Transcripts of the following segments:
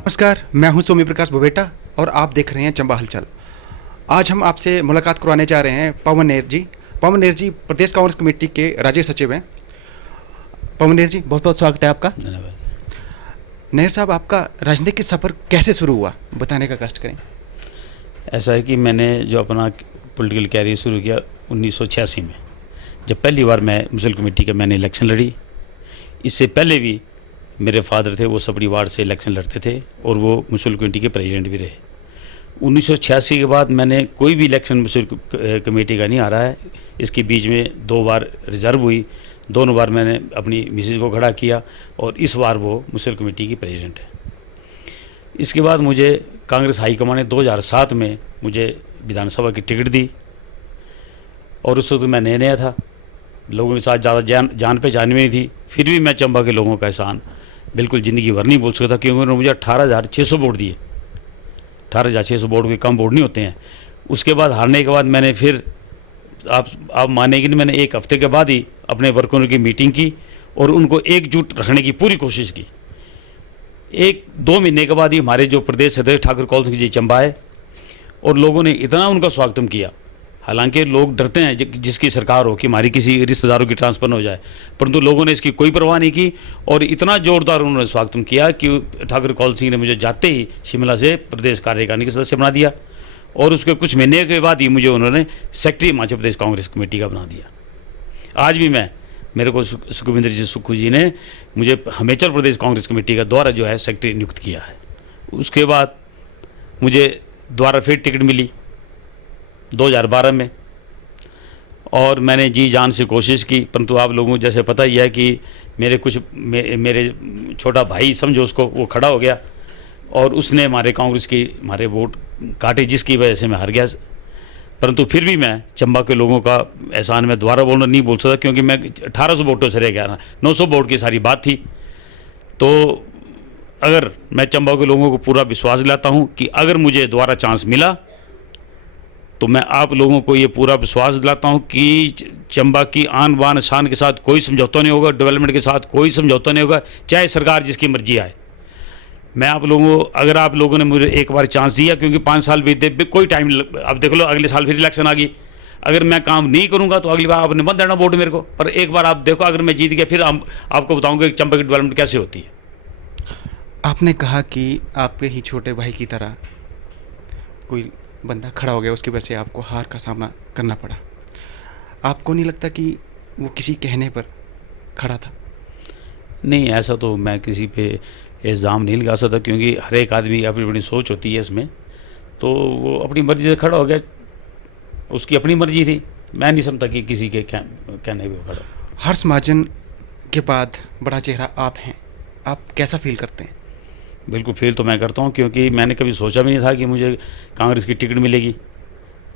नमस्कार, मैं हूं सोमी प्रकाश भुवेटा और आप देख रहे हैं चंबा हलचल। आज हम आपसे मुलाकात करवाने जा रहे हैं पवन नेर जी। पवन नेर जी प्रदेश कांग्रेस कमेटी के राज्य सचिव हैं। पवन नेर जी, बहुत बहुत स्वागत है आपका। धन्यवाद। नेर साहब, आपका राजनीतिक सफ़र कैसे शुरू हुआ, बताने का कष्ट करें। ऐसा है कि मैंने जो अपना पॉलिटिकल कैरियर शुरू किया 1986 में, जब पहली बार मैं म्यूनसिपल कमेटी का मैंने इलेक्शन लड़ी। इससे पहले भी मेरे फादर थे, वो सबड़ी वार्ड से इलेक्शन लड़ते थे और वो म्यूनसिपल कमेटी के प्रेसिडेंट भी रहे। 1986 के बाद मैंने कोई भी इलेक्शन म्यूनसिपल कमेटी का नहीं आ रहा है। इसके बीच में 2 बार रिजर्व हुई, दोनों बार मैंने अपनी मिसेज को खड़ा किया और इस बार वो म्यूनसिपल कमेटी की प्रेसिडेंट है। इसके बाद मुझे कांग्रेस हाईकमान ने 2007 में मुझे विधानसभा की टिकट दी और उस वक्त मैं नया था, लोगों के साथ ज़्यादा जान पहचान में नहीं थी। फिर भी मैं चंबा के लोगों का एहसान बिल्कुल ज़िंदगी भर नहीं बोल सकता, क्योंकि उन्होंने मुझे 18,600 वोट दिए। 18,600 वोट के कम वोट नहीं होते हैं। उसके बाद हारने के बाद मैंने फिर आप मानेंगे नहीं, मैंने 1 हफ्ते के बाद ही अपने वर्करों की मीटिंग की और उनको एकजुट रखने की पूरी कोशिश की। 1-2 महीने के बाद ही हमारे जो प्रदेश अध्यक्ष ठाकुर कौल सिंह जी चंबा आए और लोगों ने इतना उनका स्वागतम किया। हालांकि लोग डरते हैं जिसकी सरकार हो कि हमारी किसी रिश्तेदारों की ट्रांसफर न हो जाए, परंतु लोगों ने इसकी कोई परवाह नहीं की और इतना जोरदार उन्होंने स्वागतम किया कि ठाकुर कौल सिंह ने मुझे जाते ही शिमला से प्रदेश कार्यकारिणी के सदस्य बना दिया और उसके कुछ महीने के बाद ही मुझे उन्होंने सेक्रेटरी हिमाचल प्रदेश कांग्रेस कमेटी का बना दिया। आज भी मेरे को सुखविंदर जी सुक्खू जी ने मुझे हिमाचल प्रदेश कांग्रेस कमेटी का द्वारा जो है सेक्रेटरी नियुक्त किया है। उसके बाद मुझे दोबारा फिर टिकट मिली 2012 में और मैंने जी जान से कोशिश की, परंतु आप लोगों को जैसे पता ही है कि मेरे छोटा भाई समझो उसको, वो खड़ा हो गया और उसने हमारे वोट काटे, जिसकी वजह से मैं हार गया। परंतु फिर भी मैं चंबा के लोगों का एहसान मैं दोबारा नहीं बोल सकता, क्योंकि मैं 1800 वोटों से रह गया ना, 900 वोट की सारी बात थी। तो अगर मैं चंबा के लोगों को पूरा विश्वास दिलाता हूं कि अगर मुझे दोबारा चांस मिला तो मैं आप लोगों को ये पूरा विश्वास दिलाता हूं कि चंबा की आन बान शान के साथ कोई समझौता नहीं होगा, डेवलपमेंट के साथ कोई समझौता नहीं होगा, चाहे सरकार जिसकी मर्जी आए। मैं अगर आप लोगों ने मुझे एक बार चांस दिया, क्योंकि 5 साल बीते, कोई टाइम, अब देख लो अगले साल फिर इलेक्शन आ गई, अगर मैं काम नहीं करूंगा तो अगली बार आपने मत देना वोट मेरे को। पर एक बार आप देखो, अगर मैं जीत गया फिर आपको बताऊंगा कि चंबा की डेवलपमेंट कैसे होती है। आपने कहा कि आपके ही छोटे भाई की तरह कोई बंदा खड़ा हो गया, उसकी वजह से आपको हार का सामना करना पड़ा। आपको नहीं लगता कि वो किसी कहने पर खड़ा था? नहीं, ऐसा तो मैं किसी पे इल्ज़ाम नहीं लगा सकता, क्योंकि हर एक आदमी अपनी अपनी सोच होती है इसमें। तो वो अपनी मर्ज़ी से खड़ा हो गया, उसकी अपनी मर्ज़ी थी। मैं नहीं समझता कि किसी के कहने पे खड़ा। हर्ष महाजन के बाद बड़ा चेहरा आप हैं, आप कैसा फील करते हैं? बिल्कुल फील तो मैं करता हूँ, क्योंकि मैंने कभी सोचा भी नहीं था कि मुझे कांग्रेस की टिकट मिलेगी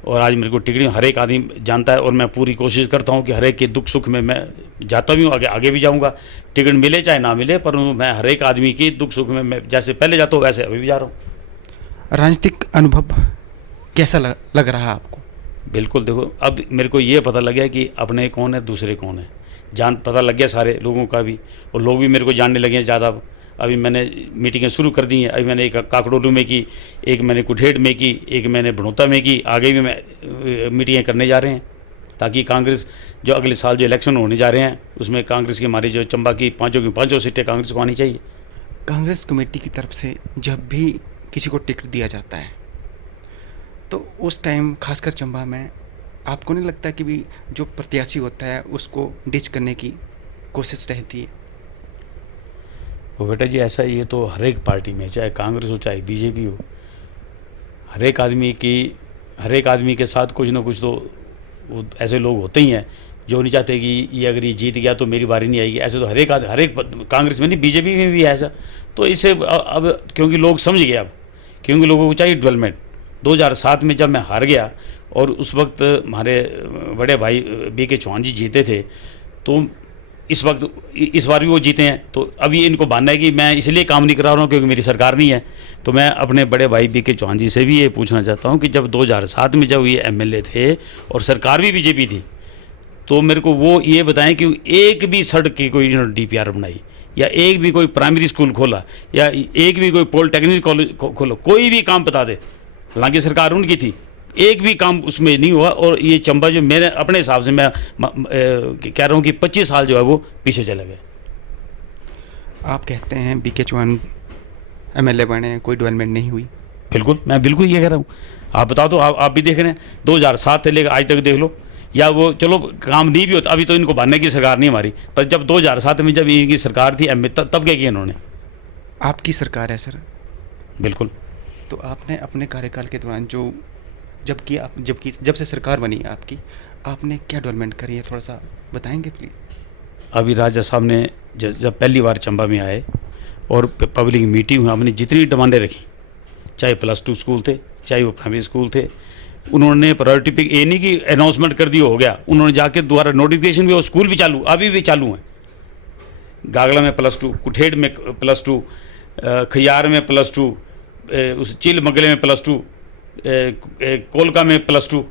और आज मेरे को टिकट हर एक आदमी जानता है और मैं पूरी कोशिश करता हूँ कि हर एक के दुख सुख में मैं जाता भी हूँ, आगे भी जाऊँगा। टिकट मिले चाहे ना मिले, पर मैं हर एक आदमी की दुख सुख में मैं जैसे पहले जाता हूँ वैसे अभी भी जा रहा हूँ। राजनीतिक अनुभव कैसा लग रहा है आपको? बिल्कुल, देखो अब मेरे को ये पता लग गया कि अपने कौन है दूसरे कौन है, पता लग गया सारे लोगों का भी, और लोग भी मेरे को जानने लगे हैं ज़्यादा। अभी मैंने मीटिंगें शुरू कर दी हैं। अभी मैंने एक काकड़ोलू में की, एक मैंने कुठेड़ में की, एक मैंने भड़ोता में की, आगे भी मैं मीटिंगें करने जा रहे हैं, ताकि कांग्रेस जो अगले साल जो इलेक्शन होने जा रहे हैं उसमें कांग्रेस की, हमारी जो चंबा की पाँचों सीटें कांग्रेस को आनी चाहिए। कांग्रेस कमेटी की तरफ से जब भी किसी को टिकट दिया जाता है तो उस टाइम खासकर चंबा में आपको नहीं लगता कि भी जो प्रत्याशी होता है उसको डिच करने की कोशिश रहती है? वो बेटा जी, ऐसा ये तो हर एक पार्टी में, चाहे कांग्रेस हो चाहे बीजेपी हो, हर एक आदमी के साथ कुछ ना कुछ तो वो ऐसे लोग होते ही हैं जो नहीं चाहते कि ये अगर ये जीत गया तो मेरी बारी नहीं आएगी। ऐसे तो हर एक कांग्रेस में नहीं, बीजेपी में भी है ऐसा। तो इससे अब क्योंकि लोग समझ गए, अब क्योंकि लोगों को चाहिए डेवलपमेंट। 2007 में जब मैं हार गया और उस वक्त हमारे बड़े भाई बीके चौहान जी जीते थे, तो इस बार भी वो जीते हैं। तो अब ये इनको मानना है कि मैं इसलिए काम नहीं करा रहा हूँ क्योंकि मेरी सरकार नहीं है। तो मैं अपने बड़े भाई बीके चौहान जी से भी ये पूछना चाहता हूँ कि जब 2007 में जब ये एमएलए थे और सरकार भी बीजेपी थी, तो मेरे को वो ये बताएं कि एक भी सड़क की कोई डीपीआर बनाई, या एक भी कोई प्राइमरी स्कूल खोला या एक भी कोई पॉलिटेक्निक कॉलेज खोला, कोई भी काम बता दे, हालांकि सरकार उनकी थी, एक भी काम उसमें नहीं हुआ। और ये चंबा जो मेरे अपने हिसाब से मैं कह रहा हूँ कि 25 साल जो है वो पीछे चले गए। आप कहते हैं बीके चौहान एमएलए बने, कोई डेवलपमेंट नहीं हुई। बिल्कुल, मैं बिल्कुल ये कह रहा हूँ। आप बता दो, आप भी देख रहे हैं 2007 से लेकर आज तक देख लो, या वो चलो काम नहीं भी होता, अभी तो इनको भरने की सरकार नहीं हमारी, पर जब 2007 में जब इनकी सरकार थी तब क्या किया इन्होंने? आपकी सरकार है सर। बिल्कुल। तो आपने अपने कार्यकाल के दौरान जो जब से सरकार बनी है आपकी, आपने क्या डेवलपमेंट करी है, थोड़ा सा बताएंगे प्लीज़। अभी राजा साहब ने जब पहली बार चंबा में आए और पब्लिक मीटिंग हुई, हमने जितनी डिमांडें रखी, चाहे +2 स्कूल थे, चाहे वो प्राइमरी स्कूल थे, उन्होंने प्रायोरिटी पे, ये नहीं कि अनाउंसमेंट कर दिया हो गया, उन्होंने जाके दोबारा नोटिफिकेशन भी, वो स्कूल भी चालू, अभी भी चालू हैं। गागला में +2, कुठेड़ में +2, खियार में +2, उस चिल मगले में +2, कोलका में +2।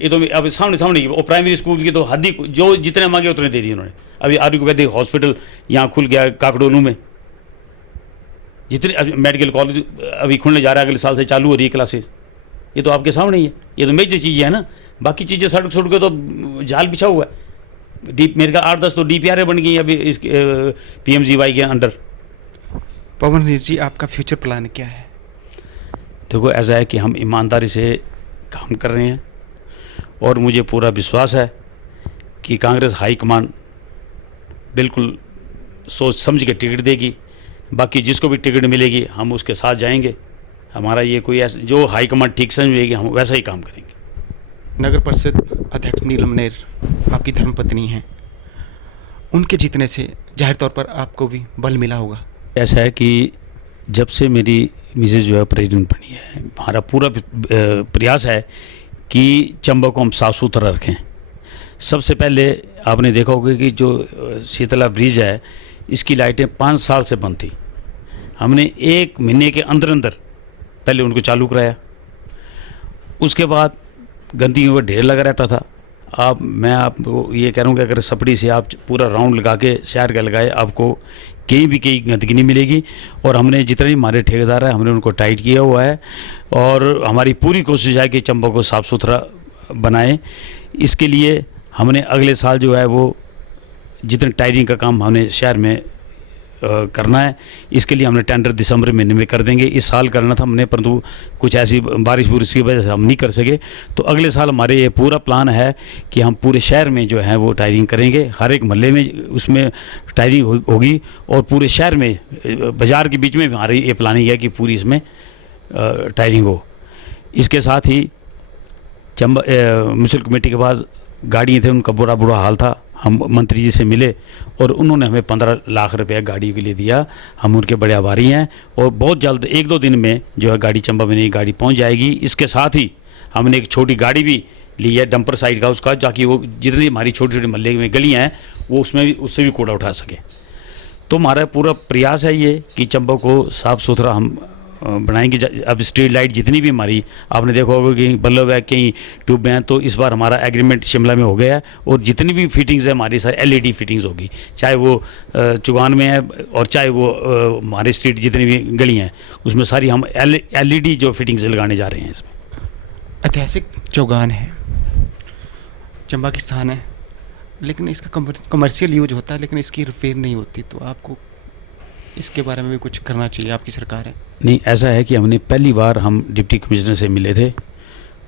ये तो अब सामने की, और प्राइमरी स्कूल की तो हद ही, जो जितने मांगे उतने दे दिए उन्होंने। अभी आयुर्वेदिक हॉस्पिटल यहाँ खुल गया काकड़ोनू में, जितने मेडिकल कॉलेज अभी खुलने जा रहा है, अगले साल से चालू हो रही है क्लासेस। ये तो आपके सामने ही है, ये तो मेजर चीज़ें हैं ना। बाकी चीज़ें सड़क के तो जाल बिछा हुआ है। मेरे का 8-10 तो DPR बन गई अभी इस PMGY के अंडर। पवन जी, आपका फ्यूचर प्लान क्या है? देखो, ऐसा है कि हम ईमानदारी से काम कर रहे हैं और मुझे पूरा विश्वास है कि कांग्रेस हाईकमान बिल्कुल सोच समझ के टिकट देगी। बाकी जिसको भी टिकट मिलेगी हम उसके साथ जाएंगे। हमारा ये कोई ऐसा, जो हाईकमान ठीक समझेगी हम वैसा ही काम करेंगे। नगर परिषद अध्यक्ष नीलम नेर आपकी धर्मपत्नी हैं, उनके जीतने से जाहिर तौर पर आपको भी बल मिला होगा। ऐसा है कि जब से मेरी मिसेज जो है प्रेसिडेंट बनी है, हमारा पूरा प्रयास है कि चंबा को हम साफ़ सुथरा रखें। सबसे पहले आपने देखा होगा कि जो शीतला ब्रिज है, इसकी लाइटें 5 साल से बंद थी। हमने 1 महीने के अंदर पहले उनको चालू कराया। उसके बाद गंदगी का ढेर लगा रहता था। मैं आपको ये कह रहा हूँ कि अगर सपड़ी से आप पूरा राउंड लगा के शहर का लगाए, आपको कहीं गंदगी नहीं मिलेगी। और हमने जितने भी हमारे ठेकेदार हैं, हमने उनको टाइट किया हुआ है और हमारी पूरी कोशिश है कि चंबा को साफ़ सुथरा बनाएं। इसके लिए हमने अगले साल जो है वो जितने टायरिंग का काम हमने शहर में करना है, इसके लिए हमने टेंडर दिसंबर महीने में कर देंगे। इस साल करना था हमने, परंतु कुछ ऐसी बारिश की वजह से हम नहीं कर सके। तो अगले साल हमारे ये पूरा प्लान है कि हम पूरे शहर में जो है वो टायरिंग करेंगे। हर एक मोहल्ले में उसमें टायरिंग होगी और पूरे शहर में, बाज़ार के बीच में भी हमारी ये प्लानिंग है कि पूरी इसमें टायरिंग हो। इसके साथ ही चंबा म्यूनसिपल कमेटी के पास गाड़ियाँ थे, उनका बुरा हाल था। हम मंत्री जी से मिले और उन्होंने हमें 15 लाख रुपया गाड़ी के लिए दिया। हम उनके बड़े आभारी हैं और बहुत जल्द 1-2 दिन में जो है गाड़ी चंबा में नई गाड़ी पहुंच जाएगी। इसके साथ ही हमने एक छोटी गाड़ी भी ली है डंपर साइड का उसका, ताकि वो जितनी हमारी छोटी छोटी मोहल्ले में गलियाँ हैं वो उससे भी कूड़ा उठा सके। तो हमारा पूरा प्रयास है ये कि चंबा को साफ़ सुथरा हम बनाएंगे। अब स्ट्रीट लाइट जितनी भी हमारी, आपने देखा होगा कि बल्ब है, कहीं ट्यूब हैं, तो इस बार हमारा एग्रीमेंट शिमला में हो गया है और जितनी भी फिटिंग्स है हमारी सारी LED फिटिंग्स होगी, चाहे वो चुगान में है और चाहे वो हमारे स्ट्रीट जितनी भी गलियाँ हैं उसमें सारी हम LED जो फिटिंग्स लगाने जा रहे हैं। इसमें ऐतिहासिक चौगान है, चंबा की स्थान है, लेकिन इसका कमर्शियल यूज होता है, लेकिन इसकी रिपेयर नहीं होती। तो आपको इसके बारे में भी कुछ करना चाहिए, आपकी सरकार है। नहीं, ऐसा है कि हमने पहली बार हम डिप्टी कमिश्नर से मिले थे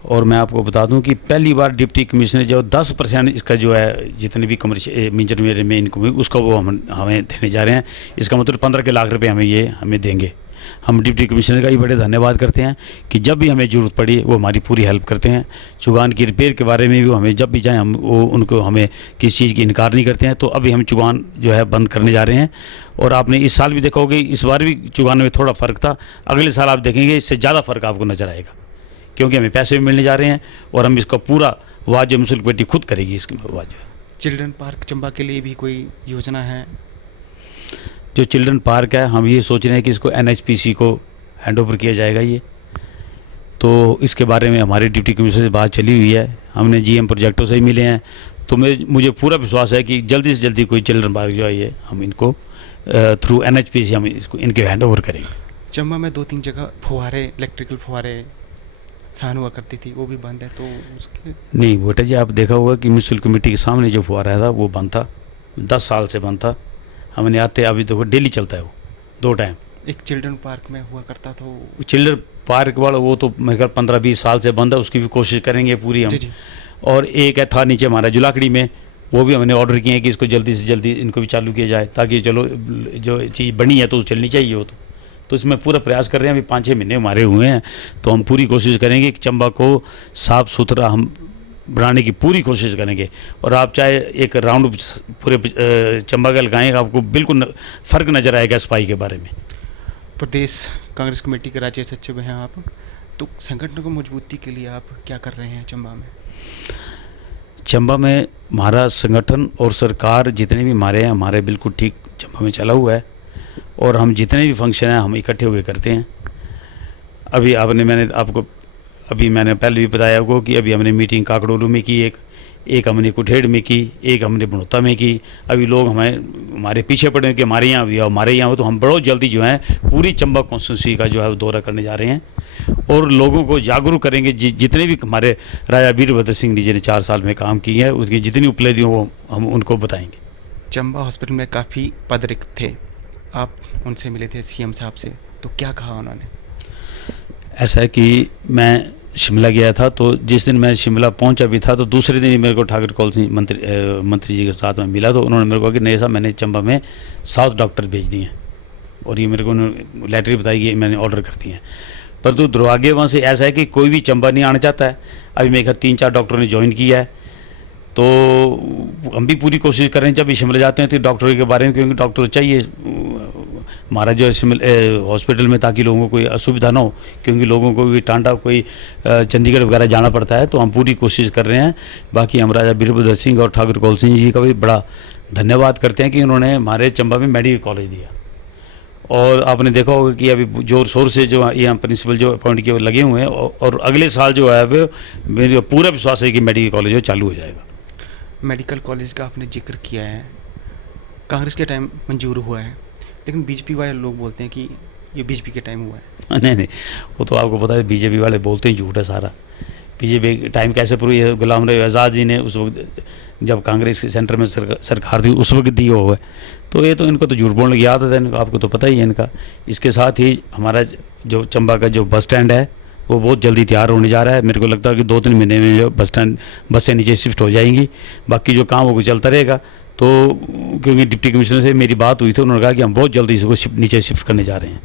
और मैं आपको बता दूं कि पहली बार डिप्टी कमिश्नर जो 10% इसका जो है जितने भी कमर्शियल मेजर में इनकम उसका वो हमें देने जा रहे हैं। इसका मतलब 15 लाख रुपए हमें देंगे। हम डिप्टी कमिश्नर का भी बड़े धन्यवाद करते हैं कि जब भी हमें ज़रूरत पड़ी वो हमारी पूरी हेल्प करते हैं। चुगान की रिपेयर के बारे में भी हमें जब भी जाएँ हम हमें किसी चीज़ की इनकार नहीं करते हैं। तो अभी हम चुगान जो है बंद करने जा रहे हैं और आपने इस साल भी देखा होगा, इस बार भी चुगान में थोड़ा फ़र्क था। अगले साल आप देखेंगे इससे ज़्यादा फ़र्क आपको नज़र आएगा, क्योंकि हमें पैसे भी मिलने जा रहे हैं और हम इसका पूरा वाज म्यूनसिपल कमेटी खुद करेगी। इसकी वाज चिल्ड्रन पार्क चंबा के लिए भी कोई योजना है? जो चिल्ड्रन पार्क है, हम ये सोच रहे हैं कि इसको NHPC को हैंड ओवर किया जाएगा। ये तो इसके बारे में हमारे डिप्टी कमिश्नर से बात चली हुई है, हमने GM प्रोजेक्टों से ही मिले हैं। तो मुझे पूरा विश्वास है कि जल्दी से जल्दी कोई चिल्ड्रन पार्क जो है ये हम इनको थ्रू NHPC हम इसको इनके हैंड ओवर करेंगे। चंबा में 2-3 जगह फुहारे, इलेक्ट्रिकल फुहारे सान हुआ करती थी, वो भी बंद है, तो उसके नहीं बेटा जी, आप देखा होगा कि म्यूनसिपल कमेटी के सामने जो फुहारा था वो बंद था, 10 साल से बंद था। हमने आते अभी देखो डेली चलता है वो 2 टाइम। एक चिल्ड्रन पार्क में हुआ करता तो चिल्ड्रन पार्क वाला वो तो मेरे ख्याल 15-20 साल से बंद है, उसकी भी कोशिश करेंगे पूरी हम। जी जी। और एक है था नीचे हमारा जुलाकड़ी में, वो भी हमने ऑर्डर किए हैं कि इसको जल्दी से जल्दी इनको भी चालू किया जाए, ताकि चलो जो चीज़ बनी है तो चलनी चाहिए वो तो इसमें पूरा प्रयास कर रहे हैं। अभी 5-6 महीने हमारे हुए हैं, तो हम पूरी कोशिश करेंगे कि चंबा को साफ़ सुथरा हम बनाने की पूरी कोशिश करेंगे। और आप चाहे एक राउंड पूरे चंबा का लगाएं, आपको बिल्कुल फ़र्क नज़र आएगा सफाई के बारे में। प्रदेश कांग्रेस कमेटी के राज्य सचिव हैं आप, तो संगठन को मजबूती के लिए आप क्या कर रहे हैं चंबा में? चंबा में हमारा संगठन और सरकार जितने भी हमारे हैं, हमारे बिल्कुल ठीक चंबा में चला हुआ है, और हम जितने भी फंक्शन हैं हम इकट्ठे होकर करते हैं। अभी मैंने पहले भी बताया आपको कि अभी हमने मीटिंग काकड़ोलू में की, एक हमने कुठेड़ में की, एक हमने बनोता में की। अभी लोग हमारे पीछे पड़े हैं कि हमारे यहाँ भी आओ, हमारे यहाँ हो, तो हम बहुत जल्दी जो है पूरी चंबा कॉन्स्टिट्यूंसी का जो है वो दौरा करने जा रहे हैं और लोगों को जागरूक करेंगे। जितने भी हमारे राजा वीरभद्र सिंह जी ने 4 साल में काम की है, उसकी जितनी उपलब्धि हो हम उनको बताएंगे। चंबा हॉस्पिटल में काफ़ी पद रिक्त थे, आप उनसे मिले थे CM साहब से, तो क्या कहा उन्होंने? ऐसा है कि मैं शिमला गया था, तो जिस दिन मैं शिमला पहुंचा भी था तो दूसरे दिन ही मेरे को ठाकुर कौल सिंह मंत्री जी के साथ में मिला, तो उन्होंने मेरे को कहा कि नहीं साहब, मैंने चंबा में 7 डॉक्टर भेज दिए हैं, और ये मेरे को लेटर बताई कि मैंने ऑर्डर कर दिए हैं। परंतु दुर्भाग्य वहाँ से ऐसा है कि कोई भी चंबा नहीं आना चाहता है। अभी मेरे ख्याल 3-4 डॉक्टरों ने ज्वाइन किया है, तो हम भी पूरी कोशिश कर रहे हैं जब भी शिमला जाते हैं तो डॉक्टरों के बारे में, क्योंकि डॉक्टर चाहिए हमारा जो है हॉस्पिटल में, ताकि लोगों को कोई असुविधा ना हो, क्योंकि लोगों को भी टांडा कोई चंडीगढ़ वगैरह जाना पड़ता है, तो हम पूरी कोशिश कर रहे हैं। बाकी हम राजा वीरभद्र सिंह और ठाकुर कौल सिंह जी का भी बड़ा धन्यवाद करते हैं कि उन्होंने हमारे चंबा में मेडिकल कॉलेज दिया। और आपने देखा होगा कि अभी जोर शोर से जो यहाँ प्रिंसिपल जो अपॉइंट किए लगे हुए हैं, और अगले साल जो है वो मेरी पूरा विश्वास है कि मेडिकल कॉलेज चालू हो जाएगा। मेडिकल कॉलेज का आपने जिक्र किया है, कांग्रेस के टाइम मंजूर हुआ है, लेकिन बीजेपी वाले लोग बोलते हैं कि ये बीजेपी के टाइम हुआ है। नहीं, वो तो आपको पता है, बीजेपी वाले बोलते हैं झूठ है सारा। बीजेपी के टाइम कैसे पूरी है, गुलाम नबी आज़ाद जी ने उस वक्त जब कांग्रेस के सेंटर में सरकार थी उस वक्त दी हुआ है, तो ये तो इनको तो झूठ बोलने की आदत है इनको, आपको तो पता ही है इनका। इसके साथ ही हमारा जो चंबा का जो बस स्टैंड है वो बहुत जल्दी तैयार होने जा रहा है। मेरे को लगता है कि 2-3 महीने में जो बसें नीचे शिफ्ट हो जाएंगी, बाकी जो काम वो चलता रहेगा। तो क्योंकि डिप्टी कमिश्नर से मेरी बात हुई थी, उन्होंने कहा कि हम बहुत जल्दी इसको नीचे शिफ्ट करने जा रहे हैं।